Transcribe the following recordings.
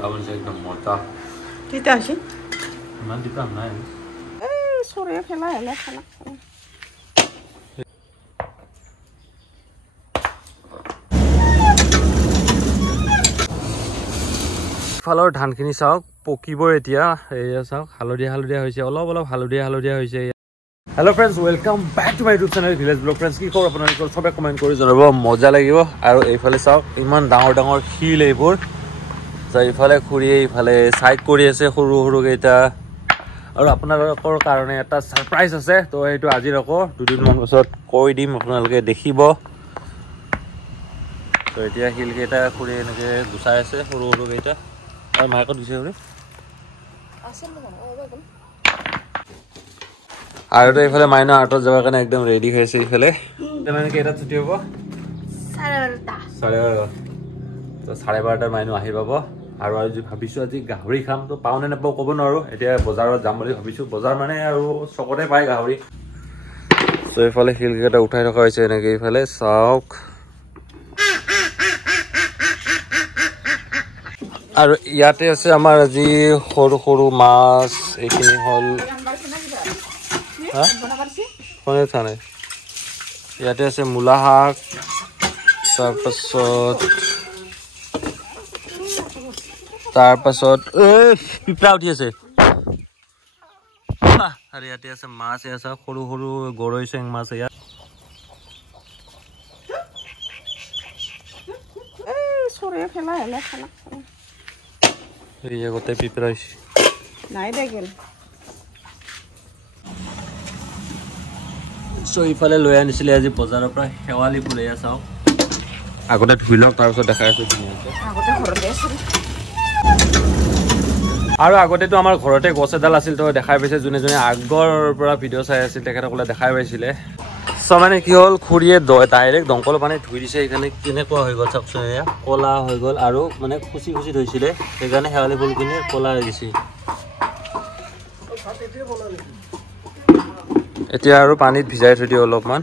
Daun sih एकदम मोटा. Tidak sih. Nanti kan naik. Sore খেলা এলা খেলা. ফালৰ ধানখিনি চাওক পকিব এতিয়া এয়া চাওক হালধীয়া হালধীয়া হৈছে অলপ অলপ হালধীয়া হৈছে hello' friends welcome back to my YouTube channel village vlog friends কি খবৰ আপোনালোকৰ সবে কমেণ্ট কৰি জনাব মজা লাগিব আৰু এইফালে চাওক ইমান ডাঙৰ ডাঙৰ শিল এইবোৰ এইফালে খুৰি এইফালে সাইড কৰি আছে সৰু সৰু কেইটা আৰু আপোনালোকৰ কাৰণে এটা সাৰপ্ৰাইজ আছে তো এইটো আজি ৰকো দুদিনমান পিছত কৈ দিম আপোনালোকে দেখিব তো এতিয়া শিল কেইটা খুৰি এনেকে গুচাই আছে সৰু সৰু কেইটা আর মাইকত দিছে ওরে আর তো এইফালে মাইনা আটত যাবার কারণে একদম রেডি হয়েছে এইফালে মানে কেইটা ছুটি হবো 12:30 তো 12:30 মাইনু আহি পাব আৰু আজি ভাবিছো আজি গাহৰি খাম তো পাওনে নাপাও ক'ব নোৱাৰো এতিয়া বজাৰত যাম বুলি ভাবিছো বজাৰ মানে আৰু চকতে পাই গাহৰি তো এইফালে শিল কেইটা উঠাই ৰখা হৈছে এনেকে এইফালে চাওক আৰু ইয়াতে আছে আমাৰ আজি সৰু সৰু মাছ এইখিনি হল কোনে থানে ইয়াতে আছে মূলা শাক তাৰপাছত পিপৰা উঠি আছে আৰু ইয়াতে আছে মাছ আছে সৰু সৰু গৰৈ চেং মাছ ইয়াত sore খেলা এলা খেলা. এই গোটে পিপৰাইছ নাই দেখেন সো ইফালে লৈ আনিছিলে আজি বজাৰৰ পৰা হেৱালি ফুলেয়া চাও আগতে ধুই লওক তাৰ পিছত দেখাই আছো আগতে ঘৰতে আছিল আৰু আগতেতো আমাৰ ঘৰতে গছ এডাল আছিল তো দেখাই পাইছে যোনে যোনে আগৰ পৰা ভিডিঅ' চাই আছিল তেখেতসকলে দেখাই পাইছিলে সো মানে কি হ'ল খুৰিয়ে ডাইৰেক্ট দংকল পানী ধুই দিছে এইখানে কেনেকুৱা হৈ গ'ল চাওকচোন এয়া কলা হৈ গ'ল আৰু মানে খুচি খুচি থৈছিলে সেইকাৰণে হেৱালি ফুলখিনি কলা হৈ গৈছে এতিয়া আৰু পানীত ভিজাই থৈ দিওঁ অলপমান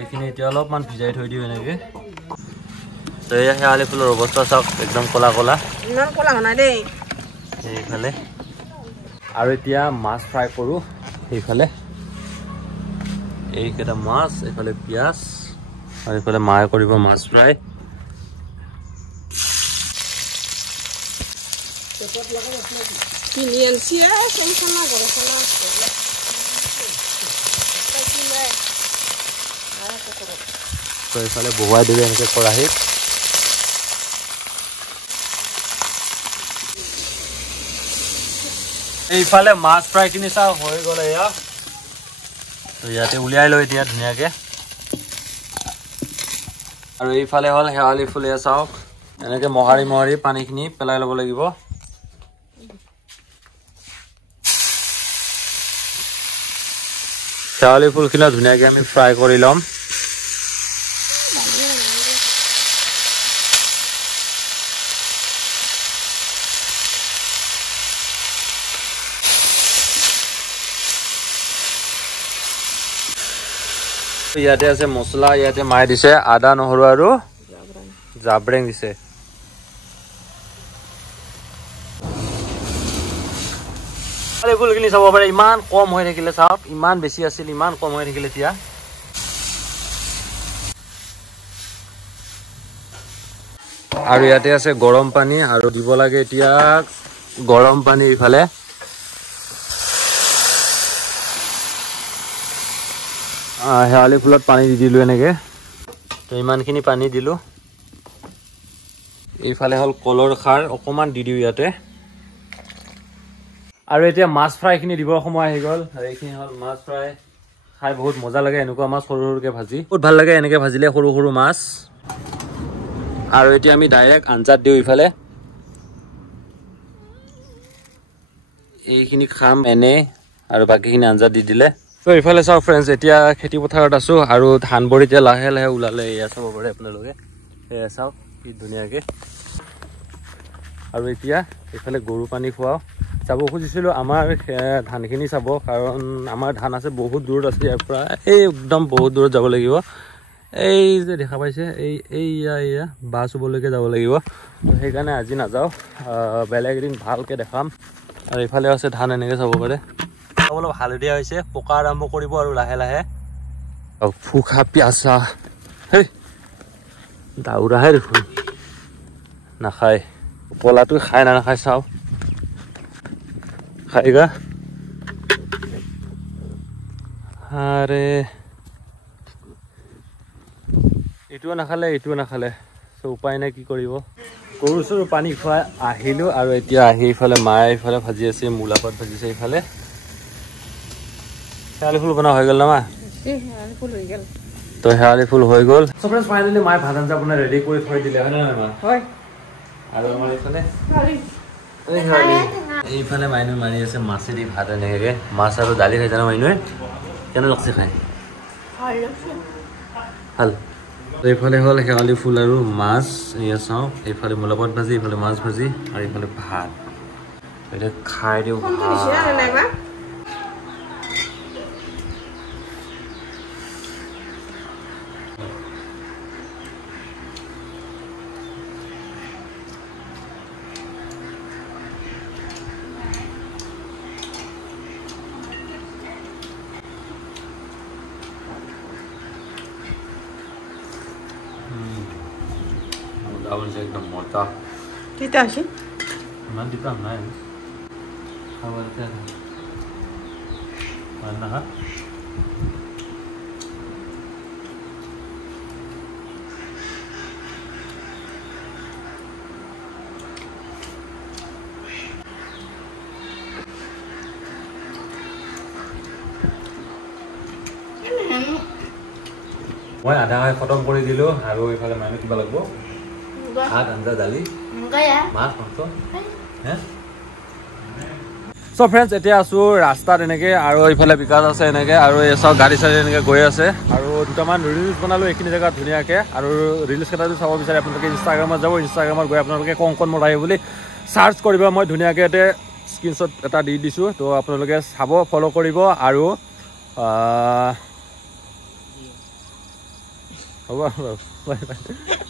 এইখিনি এতিয়া অলপমান ভিজাই থৈ দিওঁ এনেকে তো এয়া হেৱালি ফুলৰ অৱস্থা চাওক একদম কলা কলা ইমান কলা নাই দেই এইফালে আৰু এতিয়া মাছ ফ্ৰাই কৰো এইফালে এইকেইটা মাছ এইফালে পিঁয়াজ আৰু এইফালে মায়ে কৰিব মাছ ফ্ৰাই তো এইফালে বহুৱাই দিলে এনেকে কৰাহীত এইফালে মাছ ফ্ৰাই খিনি চাও হৈ গ'ল এয়া তো ইয়াতে উলিয়াই লৈ এতিয়া ধুনীয়াকে আৰু এইফালে হ'ল হেৱালি ফুল এয়া চাওক এনেকে মহাৰি মহাৰি পানীখিনি পেলাই ল'ব লাগিব হেৱালি ফুলখিনি ধুনীয়াকে আমি ফ্ৰাই কৰি ল'ম ইয়াতে আছে মছলা ইয়াতে মাই দিছে আদা নহৰু আৰু জাব্ৰেং দিছে আৰে ফুলখিনি চাব পাৰে ইমান কম হৈ থাকিলে চাওক ইমান বেছি আছিল ইমান কম হৈ থাকিলে এতিয়া আৰু ইয়াতে আছে গৰম পানী আৰু দিব লাগে এতিয়া গৰম পানী ইফালে হেৱালি ফুলত পানী দি দিলো এনেকে তো ইমানখিনি পানী দিলো এইফালে হ'ল কলৰ খাৰ অকমান দি দিও ইয়াতে আৰু এতিয়া মাছ ফ্ৰাই খিনি দিবৰ সময় আহি গ'ল আৰু এইখিনি হ'ল মাছ ফ্ৰাই খাই বহুত মজা লাগে এনেকুৱা মাছ সৰু সৰুকে ভাজি বহুত ভাল লাগে এনেকে ভাজিলে সৰু সৰু মাছ আৰু এতিয়া আমি ডাইৰেক্ট আঞ্জাত দিও ইফালে এইখিনি খাম এনে আৰু বাকিখিনি আঞ্জাত দি দিলে তো ইফালে চাও ফ্ৰেণ্ডছ এতিয়া খেতি পথাৰত আছো আৰু ধানবোৰ এতিয়া লাহে লাহে ওলালে এয়া চাব পাৰে আপোনালোকে এয়া চাওক কি ধুনীয়াকে আৰু এতিয়া ইফালে গৰু পানী খুৱাও যাব খুজিছিলো আমাৰ ধানখিনি চাব কাৰণ আমাৰ ধান আছে বহুত দূৰত আছে ইয়াৰ পৰা এই একদম বহুত দূৰত যাব লাগিব এই যে দেখা পাইছে এইয়া বাছ হ'বলৈকে যাব লাগিব তো সেইকাৰণে আজি নাযাওঁ বেলেগ এদিন ভালকৈ দেখাম আৰু এইফালে আছে ধান এনেকৈ চাব পাৰে অলপ হালধীয়া হৈছে পকা আৰম্ভ কৰিব আৰু লাহে লাহে ফুখা পিয়াচা হেই দাউৰাহে দেখোন নাখায় পলাটো খাই না নাখায় চাওঁ খাইগা আৰে এইটোও নাখালে চ' উপায় নাই কি কৰিব গৰু চৰু পানী খুৱাই আহিলোঁ আৰু এতিয়া আহি এইফালে মায়ে এইফালে ভাজি আছে মূলা পাত ভাজিছে এইফালে শেৱালি ফুল বনোৱা হৈ গ'ল না মা তো শেৱালি ফুল হৈ গ'ল চ' ফ্ৰেণ্ডছ ফাইনেলি মায়ে ভাত আঞ্জা আপোনাৰ ৰেডি কৰি থৈ দিলে হয় নহয় মা হয় আৰু আমাৰ এইফালে মাইনুৱে মাৰি আছে মাছেদি ভাত এনেকৈ মাছ আৰু দালি খাই জানো মাইনুৱে কেনে লাগছে খাই ভাল এইফালে হ'ল শেৱালি ফুল আৰু মাছ এয়া চাওঁ এইফালে মূলাপাত ভাজি এইফালে মাছ ভাজি আৰু এইফালে ভাত এতিয়া খাই দিওঁ एकदम मोटा किती अशी इमान तिथं नाही खावरते ना हा মই আধা খতম কৰি দিলোঁ আৰু এইফালে মানে কিবা লাগিব ভাত আঞ্জা দালি মাছ মাংস চ' ফ্ৰেণ্ডছ এতিয়া আছোঁ ৰাস্তাত এনেকৈ আৰু এইফালে বিকাশ আছে এনেকৈ আৰু এই চাওক গাড়ী চাড়ী এনেকৈ গৈ আছে আৰু দুটামান ৰিলছ বনালোঁ এইখিনি জেগাত ধুনীয়াকৈ আৰু ৰিলছ কেইটা যদি চাব বিচাৰে আপোনালোকে ইনষ্টাগ্ৰামত যাব ইনষ্টাগ্ৰামত গৈ আপোনালোকে কংকন মৰাহি বুলি চাৰ্চ কৰিব মই ধুনীয়াকৈ ইয়াতে স্ক্ৰীনশ্বট এটা দি দিছোঁ তো আপোনালোকে চাব ফ'ল' কৰিব আৰু হ'ব বাই বাই